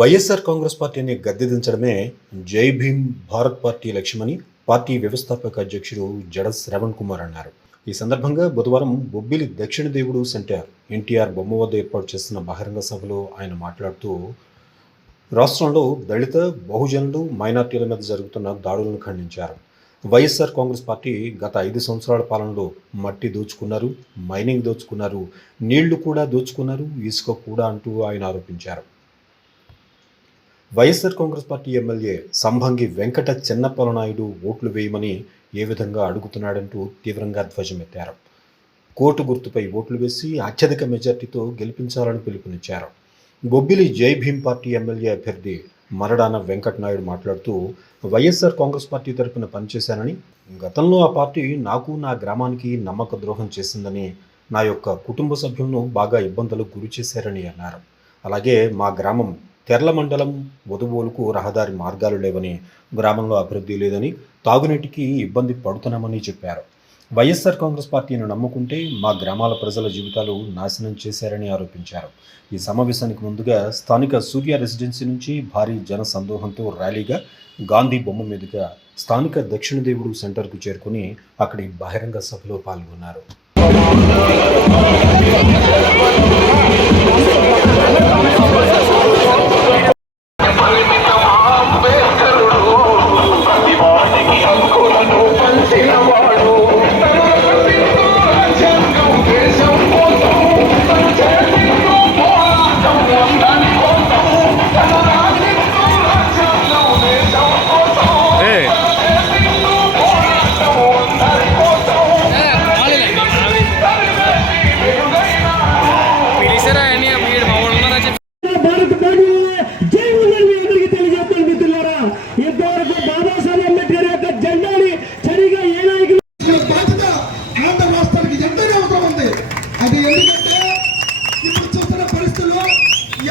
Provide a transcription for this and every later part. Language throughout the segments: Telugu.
వైఎస్ఆర్ కాంగ్రెస్ పార్టీని గద్దెదించడమే జై భీమ్ భారత్ పార్టీ లక్ష్యమని పార్టీ వ్యవస్థాపక అధ్యక్షుడు జడ శ్రవణ్ కుమార్ అన్నారు. ఈ సందర్భంగా బుధవారం బొబ్బిలి దక్షిణ దేవుడు సెంటర్ ఎన్టీఆర్ బొమ్మ వద్ద ఏర్పాటు చేసిన బహిరంగ సభలో ఆయన మాట్లాడుతూ రాష్ట్రంలో దళిత, బహుజనులు, మైనార్టీల మీద జరుగుతున్న దాడులను ఖండించారు. వైఎస్ఆర్ కాంగ్రెస్ పార్టీ గత 5 సంవత్సరాల పాలనలో మట్టి దోచుకున్నారు, మైనింగ్ దోచుకున్నారు, నీళ్లు కూడా దోచుకున్నారు, ఇసుక కూడా అంటూ ఆయన ఆరోపించారు. వైఎస్ఆర్ కాంగ్రెస్ పార్టీ ఎమ్మెల్యే సంభంగి వెంకట చెన్నప్పలనాయుడు ఓట్లు వేయమని ఏ విధంగా అడుగుతున్నాడంటూ తీవ్రంగా ధ్వజమెత్తారు. కోటు గుర్తుపై ఓట్లు వేసి అత్యధిక మెజార్టీతో గెలిపించాలని పిలుపునిచ్చారు. బొబ్బిలి జై భీమ్ పార్టీ ఎమ్మెల్యే అభ్యర్థి మరడాన వెంకటనాయుడు మాట్లాడుతూ వైఎస్ఆర్ కాంగ్రెస్ పార్టీ తరపున పనిచేశానని, గతంలో ఆ పార్టీ నాకు, నా గ్రామానికి నమ్మక ద్రోహం చేసిందని, నా యొక్క కుటుంబ సభ్యులను బాగా ఇబ్బందులకు గురి చేశారని అన్నారు. అలాగే మా గ్రామం తెర్ల మండలం వదువోలుకు రహదారి మార్గాలు లేవని, గ్రామంలో అభివృద్ధి లేదని, తాగునీటికి ఇబ్బంది పడుతున్నామని చెప్పారు. వైఎస్ఆర్ కాంగ్రెస్ పార్టీని నమ్ముకుంటే మా గ్రామాల ప్రజల జీవితాలు నాశనం చేశారని ఆరోపించారు. ఈ సమావేశానికి ముందుగా స్థానిక సూర్య రెసిడెన్సీ నుంచి భారీ జన సందోహంతో ర్యాలీగా గాంధీ బొమ్మ మీదుగా స్థానిక దక్షిణ దేవుడు సెంటర్కు చేరుకుని అక్కడి బహిరంగ సభలో పాల్గొన్నారు.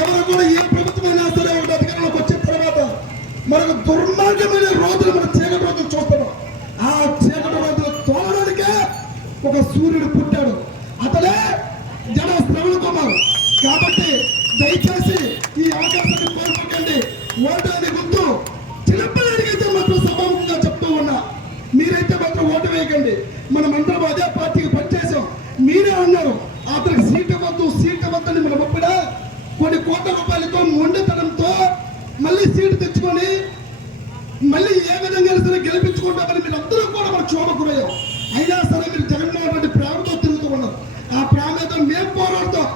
ఎవరు కూడా ఏ ప్రభుత్వమైనా సరే ఒక అధికారంలోకి వచ్చిన తర్వాత మనకు దుర్మార్గమైన రోజులు మనం చీకటి రోజులు చూస్తున్నాం. ఆ చీకటి రోజులు తోలడానికే ఒక సూర్యుడు పుట్టాడు, అతనే జడ శ్రవణ్ కుమార్. కాబట్టి దయచేసి ఈ అవకాశాన్ని కోల్పోకండి. ఓటు అని గుర్తు చిన్నపిల్లడికైతే మాత్రం సభాముఖంగా చెప్తూ ఉన్నా, మీరైతే మాత్రం ఓటు వేయకండి. మనం అందరం అదే పార్టీకి పనిచేసాం. మీరే అన్నారు అతనికి సీట్ ఇవ్వద్దని మనం అప్పుడే కొన్ని కోట్ల రూపాయలతో మొండితనంతో మళ్ళీ సీటు తెచ్చుకొని మళ్ళీ ఏ విధంగా సరే గెలిపించుకుంటామని మీరు అందరూ కూడా మన క్షోభకురయ్యాం. అయినా సరే మీరు జగన్మోహన్ రెడ్డి ప్రేమతో తిరుగుతూ ఉన్నారు. ఆ ప్రేమతో మేము పోరాడతాం.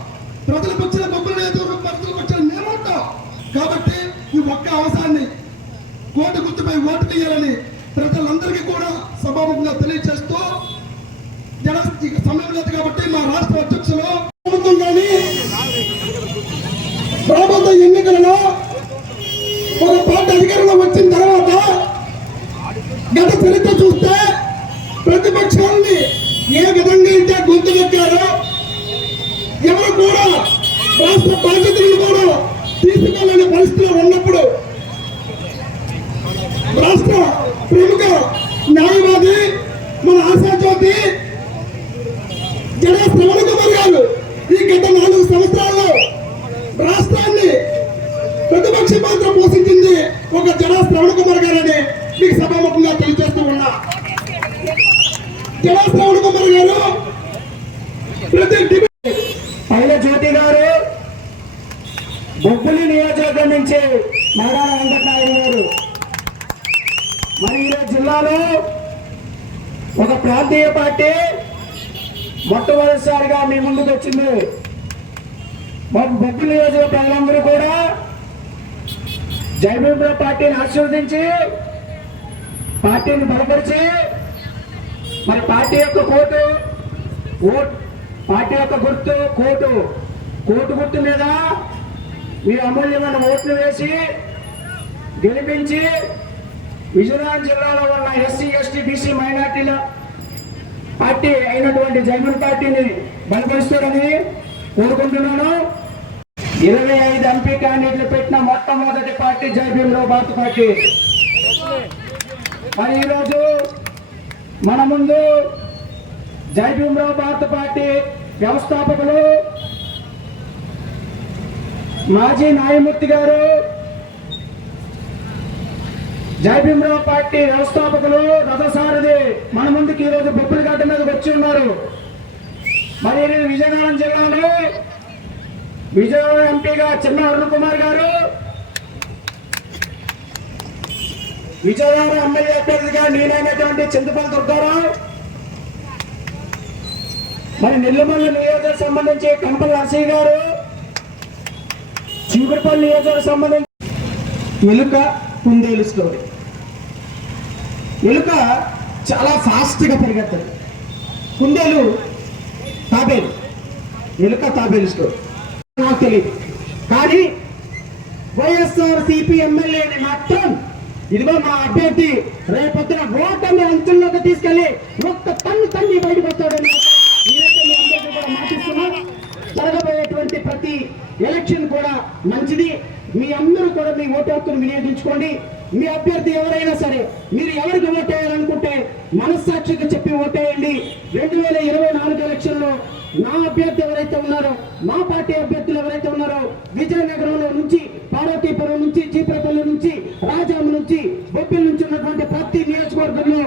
ప్రజలకు వచ్చిన బొబ్బులు ప్రజలకు వచ్చిన మేము ఉంటాం. కాబట్టి ఈ ఒక్క అవసరాన్ని కోటి గుర్తుపై ఓటు తీయాలని ప్రజలందరికీ కూడా సభాముఖంగా తెలియజేస్తూ, జన సమయం లేదు కాబట్టి మా రాష్ట్ర అధ్యక్షులు కానీ ప్రభుత్వ ఎన్నికలలో ఒక పార్టీ అధికారంలో వచ్చిన తర్వాత గత చరిత్ర చూస్తే ప్రతిపక్షాలని ఏ విధంగా అయితే గొంతుకెక్కారో, ఎవరు కూడా రాష్ట్ర బాధ్యతలను కూడా తీసుకోవాలనే పరిస్థితిలో ఉన్నప్పుడు రాష్ట్ర ప్రముఖ న్యాయవాది మన ఆశాజ్యోతి జడ శ్రవణ్ కుమార్ గారు ఈ గత 4 సంవత్సరాల్లో రాష్ట్రాన్ని ప్రతిపక్ష పాత్ర పోషించింది ఒక జడ శ్రవణ్ కుమార్ గారని మీకు సభాముఖంగా తెలియజేస్తూ ఉన్నా. జడ శ్రవణ్ కుమార్ గారు ప్రతి పైల జ్యోతి గారు బొబ్బిలి నియోజకవర్గం నుంచి మరడాన వెంకటనాయుడు గారు. మరి ఈరోజు జిల్లాలో ఒక ప్రాంతీయ పార్టీ మొట్టమొదటిసారిగా మీ ముందుకు వచ్చింది. బొబ్బిలి నియోజక ప్రజలందరూ కూడా జై భీమ్ పార్టీని ఆశీర్వదించి పార్టీని బలపరిచి మరి పార్టీ యొక్క పార్టీ యొక్క గుర్తు కోటు గుర్తు మీద మీ అమూల్యమైన ఓట్లు వేసి గెలిపించి విజయనగరం జిల్లాలో ఉన్న ఎస్సీ, ఎస్టీ, బీసీ, మైనార్టీల పార్టీ అయినటువంటి జై భీమ్ పార్టీని బలపరుస్తారని కోరుకుంటున్నాను. 25 ఎంపీ క్యాండిడేట్లు పెట్టిన మొట్టమొదటి పార్టీ జై భీమ్ భారత్ పార్టీ. మరి ఈరోజు మన ముందు జై భీమ్ భారత్ పార్టీ వ్యవస్థాపకులు మాజీ న్యాయమూర్తి గారు జై భీమరావు పార్టీ వ్యవస్థాపకులు రథసారథి మన ముందుకు ఈరోజు బొబ్బిలిగడ్డ మీదకి వచ్చి ఉన్నారు. మరి విజయనగరం జిల్లాలో విజయనగరం ఎంపీగా చిన్న అరుణ్ కుమార్ గారు, విజయనగరం ఎమ్మెల్యే అభ్యర్థిగా నేనైనటువంటి చింతపల్లి దుర్గారావు, మరి నెల్లిమల్ల నియోజకవర్గం సంబంధించి కంపల్ నర్సయ్య గారు, చీపురుపల్లి నియోజకవర్గం సంబంధించి ఎలుక కుందేలు స్టోరీ. ఎలుక చాలా ఫాస్ట్గా పరిగెత్తదు, కుందేలు తాబేలు, ఎలుక తాబేలు స్టోరీ నాకు తెలియదు. కానీ వైఎస్ఆర్సీపీ ఎమ్మెల్యేని మాత్రం ఇదిగో మా అభ్యర్థి రేపొద్దున ఓటమి అంచుల్లోకి తీసుకెళ్లి ఒక్క తన్ని బయటకు వస్తాడని నేనైతే మీ అందరికీ కూడా మాటిస్తున్నా. జరగబోయేటువంటి ప్రతి ఎలక్షన్ కూడా మంచిది. మీ అందరూ కూడా మీ ఓటు హక్కును వినియోగించుకోండి. మీ అభ్యర్థి ఎవరైనా సరే మీరు ఎవరికి ఓటేయాలనుకుంటే మనస్సాక్షిగా చెప్పి ఓటేయండి. 2024 ఎలక్షన్లో నా అభ్యర్థి ఎవరైతే ఉన్నారో, మా పార్టీ అభ్యర్థులు ఎవరైతే ఉన్నారో, విజయనగరంలో నుంచి, పార్వతీపురం నుంచి, చీపురపల్లి నుంచి, రాజాము నుంచి, బొబ్బిలి నుంచి ఉన్నటువంటి ప్రతి నియోజకవర్గంలో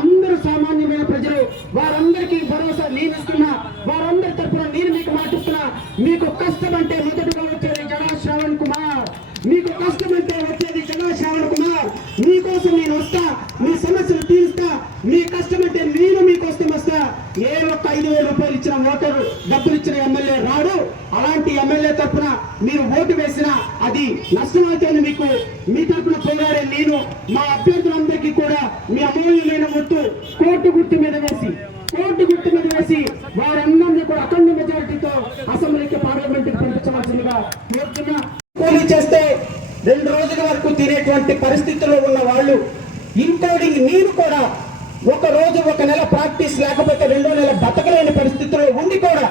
అందరూ సామాన్యమైన ప్రజలు, వారందరికీ భరోసా నేను ఇస్తున్నా. వారందరి తరఫున నేను మీకు మాటిస్తున్నా. మీకు కష్టం అంటే మొదటిగా వచ్చేది జనా శ్రావణ్ కుమార్. మీకు కష్టం అంటే వచ్చేది జనా శ్రావణ్ కుమార్. మీకోసం నేను వస్తా, మీ సమస్యలు తీరుస్తా. మీ కష్టం అంటే నేను మీకోసం వస్తా. ఏ ఒక్క 5,000 రూపాయలు ఇచ్చిన ఓటరు, డబ్బులు ఇచ్చిన ఎమ్మెల్యే రాడు. అలాంటి ఎమ్మెల్యే తరఫున మీరు ఓటు వేసినా అది నష్టమైతేనే మీకు మీ తరఫున పోరాడే నేను మా అభ్యర్థులందరికీ కూడా మీ అమూల్యమైన ఓటు కోర్టు గుర్తు మీద వేసి వారందరినీ కూడా అఖండ మెజారిటీతో అసెంబ్లీకి, పార్లమెంట్కి పంపించవలసిందిగా కోరుతున్నా. కూలీ చేస్తే 2 రోజుల వరకు తినేటువంటి పరిస్థితుల్లో ఉన్న వాళ్ళు, ఇంక్లూడింగ్ నేను కూడా, ఒక రోజు ఒక నెల ప్రాక్టీస్ లేకపోతే 2వ నెల బతకలేని పరిస్థితుల్లో ఉండి కూడా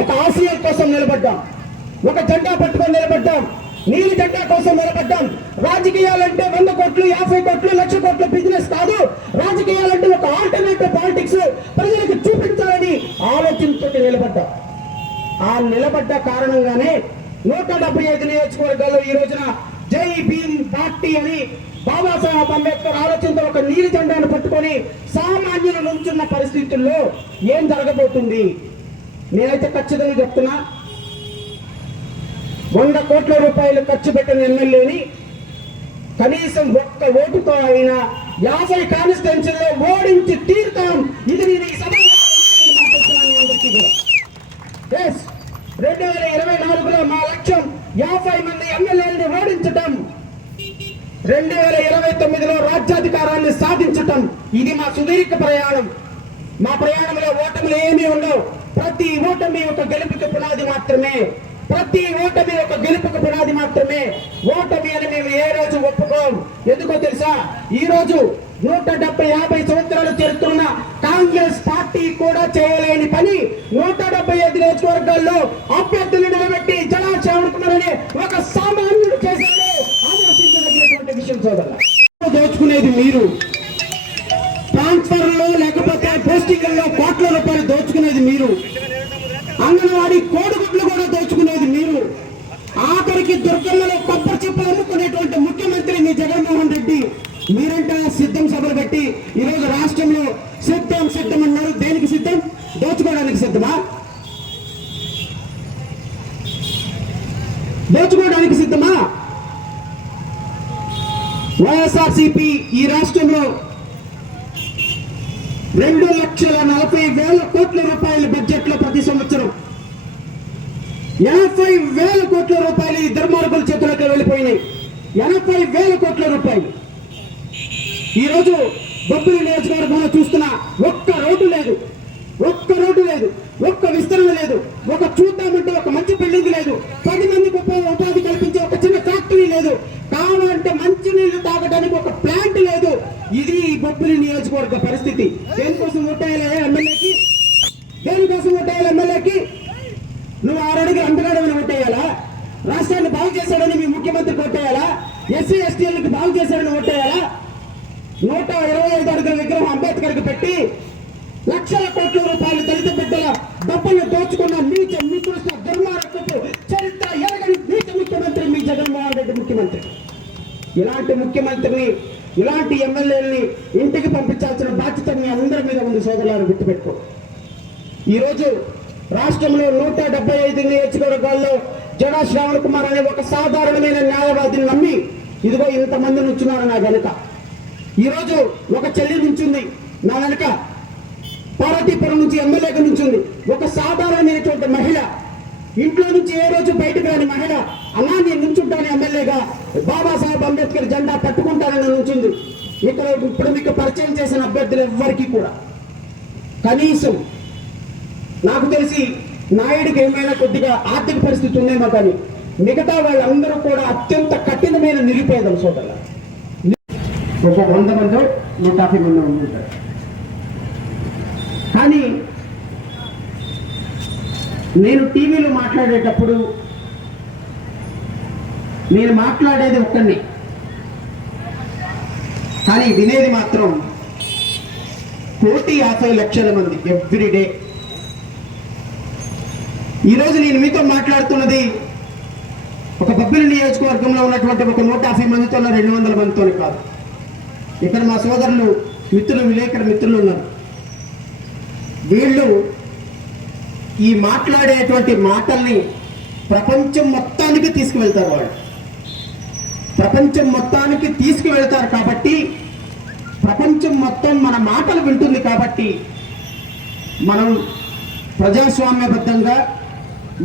ఒక ఆశయం కోసం నిలబడ్డాం, ఒక జెండా పట్టుకొని నిలబడ్డాం, నీలి జెండా కోసం నిలబడ్డాం. రాజకీయాలంటే 100 కోట్లు, 50 కోట్లు, 1,00,000 కోట్ల బిజినెస్ కాదు. రాజకీయాలంటే ఒక ఆల్టర్నేటివ్ పాలిటిక్స్ ప్రజలకు చూపించాలని ఆలోచనతో నిలబడ్డాం. ఆ నిలబడ్డ కారణంగానే 175 నియోజకవర్గాల్లో ఈ రోజున జై భీమ్ పార్టీ అని బాబాసాహెబ్ అంబేద్కర్ ఆలోచనతో ఒక నీలి జెండాను పట్టుకొని సామాన్యులు నుంచున్న పరిస్థితుల్లో ఏం జరగబోతుంది? నేనైతే ఖచ్చితంగా చెప్తున్నా, 100 కోట్ల రూపాయలు ఖర్చు పెట్టిన ఎమ్మెల్యేని కనీసం ఒక్క ఓటుతో అయినా 50 కాన్స్టిట్యున్సీల్లో ఓడించి తీరుతాం. ఇది నేను ఈ సభలో 2024లో మా లక్ష్యం 50 మంది ఎమ్మెల్యేలను ఓడించటం, 2029లో రాజ్యాధికారాన్ని సాధించటం. ఇది మా సుదీర్ఘ ప్రయాణం. మా ప్రయాణంలో ఓటములు ఏమీ ఉండవు. ప్రతి ఓటమి ఒక గెలుపుకి పునాది మాత్రమే. ఓటమి అని మేము ఏ రోజు ఒప్పుకోం. ఎందుకో తెలుసా? ఈ రోజు 150 సంవత్సరాలు చేరుతున్న కాంగ్రెస్ పార్టీ కూడా చేయలేని పని 175 నియోజకవర్గాల్లో అభ్యర్థులు నిలబెట్టి జనా శ్రావణ్ కుమార్ అనే ఒక సామాన్యుడు చేశాడు. ఆలోచించదగినటువంటి విషయం సోదరులు. దోచుకునేది మీరు, ట్రాన్స్ఫర్లో లేకపోతే పోస్టింగ్లలో కోట్ల రూపాయలు దోచుకునేది మీరు, అంగన్వాడీ కోడిగుడ్లు కూడా దోచుకునేది మీరు, ఆఖరికి దుర్గమ్మలో కొబ్బరి చెప్పులు అమ్ముకునేటువంటి ముఖ్యమంత్రి మీ జగన్మోహన్ రెడ్డి. మీరంటే సిద్ధం సభలు పెట్టి ఈరోజు రాష్ట్రంలో సిద్ధం అన్నారు. దేనికి సిద్ధం? దోచుకోవడానికి సిద్ధమా? దోచుకోవడానికి సిద్ధమా? వైఎస్ఆర్సీపీ ఈ రాష్ట్రంలో 2,40,000 కోట్ల రూపాయల బడ్జెట్ లో ప్రతి సంవత్సరం 80,000 కోట్ల రూపాయలు ఈ దుర్మార్గుల చేతులకు వెళ్ళిపోయినాయి. 80,000 కోట్ల రూపాయలు. ఈ రోజు బొబ్బిలి నియోజకవర్గంలో చూస్తున్నా ఒక్క రోడ్డు లేదు, ఒక్క విస్తరణ లేదు, ఒక చూద్దామంటే ఒక మంచి బిల్డింగ్ లేదు, 10 మందికి ఉపాధి కల్పించే ఒక చిన్న ఫ్యాక్టరీ లేదు, కావాలంటే మంచి నీళ్లు తాగడానికి ఒక ప్లాంట్ లేదు. ఇది బొబ్బిలి నియోజకవర్గ పరిస్థితి. దేనికోసం ఓటేయాలి ఎమ్మెల్యేకి? నువ్వు 6 అడుగులు అందగాడమని ఓటేయాలా? రాష్ట్రాన్ని బాగు చేశాడని మీ ముఖ్యమంత్రికి ఓటేయాలా? ఎస్సీ ఎస్టీలకు బాగు చేశాడని ఓటేయాలా? 125 అడుగుల విగ్రహం అంబేద్కర్కి పెట్టి లక్షల కోట్ల రూపాయలు దళిత బిడ్డల డబ్బులు దోచుకున్న నీచ నికృష్ట దుర్మార్గపు చరిత్ర ఎరగని నీచ ముఖ్యమంత్రి మీ జగన్మోహన్ రెడ్డి ముఖ్యమంత్రి. ఇలాంటి ముఖ్యమంత్రిని, ఇలాంటి ఎమ్మెల్యేలని ఇంటికి పంపించాల్సిన బాధ్యత మీ అందరి మీద ఉంది సోదరులారు, గుర్తుపెట్టుకో. ఈరోజు రాష్ట్రంలో 175 నియోజకవర్గాల్లో జడా శ్రావణ్ కుమార్ అనే ఒక సాధారణమైన న్యాయవాదిని నమ్మి ఇదిగో ఇంతమంది నుంచున్నారు నా వెనుక. ఈరోజు ఒక చెల్లి నుంచింది నా వెనుక, పార్వతీపురం నుంచి ఎమ్మెల్యేగా నుంచింది ఒక సాధారణమైనటువంటి మహిళ, ఇంట్లో నుంచి ఏ రోజు బయటకు రాని మహిళ, అన్నా నేను నుంచుంటాను ఎమ్మెల్యేగా, బాబాసాహెబ్ అంబేద్కర్ జెండా పట్టుకుంటానని నుంచింది. ఇక్కడ ఇప్పుడు మీకు పరిచయం చేసిన అభ్యర్థులు ఎవ్వరికీ కూడా కనీసం నాకు తెలిసి నాయుడికి ఏమైనా కొద్దిగా ఆర్థిక పరిస్థితి ఉందేమో, కానీ మిగతా వాళ్ళందరూ కూడా అత్యంత కఠినమైన నిరుపేదలు సోదరులు. ఒక 100 మంది 150 మంది ఉంటారు. కానీ నేను టీవీలో మాట్లాడేటప్పుడు నేను మాట్లాడేది ఒక్కడిని, కానీ వినేది మాత్రం 1,50,00,000 మంది ఎవ్రీడే. ఈరోజు నేను మీతో మాట్లాడుతున్నది ఒక బొబ్బిలి నియోజకవర్గంలో ఉన్నటువంటి ఒక 150 మందితో 200 మందితో కాదు. ఇక్కడ మా సోదరులు మిత్రులు, విలేకరు మిత్రులు ఉన్నారు. వీళ్ళు ఈ మాట్లాడేటువంటి మాటల్ని ప్రపంచం మొత్తానికి తీసుకువెళ్తారు. వాళ్ళు ప్రపంచం మొత్తానికి తీసుకువెళ్తారు కాబట్టి, ప్రపంచం మొత్తం మన మాటలు వింటుంది కాబట్టి, మనం ప్రజాస్వామ్యబద్ధంగా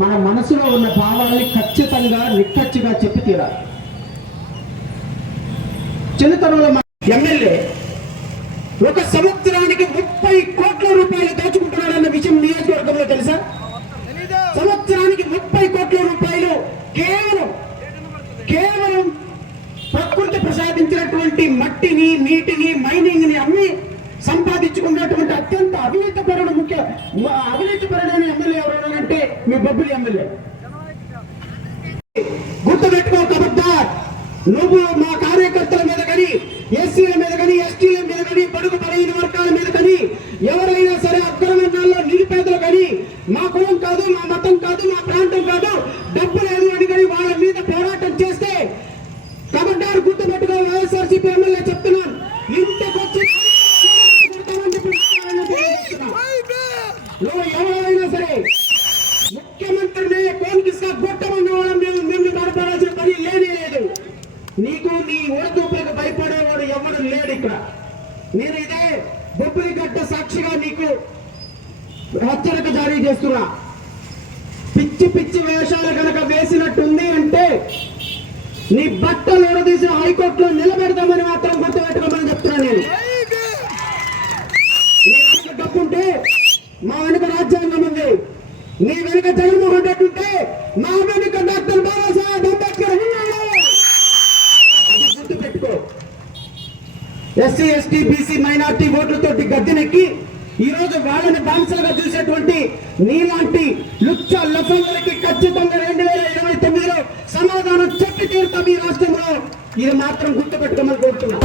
మన మనసులో ఉన్న భావాలని ఖచ్చితంగా నిక్కచ్చిగా చెప్పి తీరాలి. చిన్నతనంలో ఎమ్మెల్యే 1 సంవత్సరానికి 30 కోట్ల రూపాయలు దోచుకుంటున్నాడన్న విషయం నియోజకవర్గంలో తెలుసా? సంవత్సరానికి 30 కోట్ల రూపాయలు కేవలం ప్రకృతి ప్రసాదించినటువంటి మట్టిని, నీటిని, మైనింగ్ ని అమ్మి సంపాదించుకున్నటువంటి అత్యంత అవినీతిపరుడైన ఎమ్మెల్యే ఎవరైనా మీ బొబ్బిలి ఎమ్మెల్యే. గుర్తుపెట్టుకో కబడ్దార్, నువ్వు మా కార్యకర్తల మీద కానీ, ఎస్సీల మీద కానీ, ఎస్టీల మీద కానీ, బడుగు బలహీన వర్గాల మీద కానీ, ఎవరైనా సరే అగ్రవర్ణాల్లో నిరుపేదలు కానీ, మా కులం కాదు, మా మతం కాదు, మా ప్రాంతం కాదు, డబ్బు లేదు అని కానీ వాళ్ళ మీద పోరాటం చేస్తే కబడ్దార్ గుర్తుపెట్టుకో. వైఎస్ఆర్సీపీ ఎమ్మెల్యే చెప్తున్నాను, ఇంటికొచ్చి నువ్వు ఎవరైనా సరే ముఖ్యమంత్రిని కోన్కిస్గా గొట్టమన్న వాళ్ళని నిన్ను నడపాల్సిన పని లేనే లేదు. నీకు నీ ఓడదూపులకు భయపడేవాడు ఎవడు లేడు ఇక్కడ. నేను ఇదే బొబ్బిలి గడ్డ సాక్షిగా నీకు హెచ్చరిక జారీ చేస్తున్నా. పిచ్చి పిచ్చి వేషాలు కనుక వేసినట్టుంది అంటే నీ బట్టలు ఓడదీసి హైకోర్టులో నిలబెడతామని మాత్రం గుర్తుపెట్టుకోమని చెప్తున్నా. నేను డబ్బుంటే మా వెనుక రాజ్యాంగం ఉంది, నీ వెనుక జగన్మోహన్ రెడ్డి ఉంటే మా వెనుక డాక్టర్ బాబాసాహెబ్ అంబేద్కర్ ఉన్నాడు. అది గుర్తుపెట్టుకో. ఎస్సీ, ఎస్టీ, బీసీ, మైనార్టీ ఓట్లతో గద్దెనెక్కి ఈరోజు వాళ్ళని బాన్సలుగా చూసేటువంటి నీలాంటి లుచ్చ లఫందరికి ఖచ్చితంగా 2029లో సమాధానం చెప్పి తీరుతాం ఈ రాష్ట్రంలో. ఇది మాత్రం గుర్తుపెట్టుకోమని కోరుతున్నా.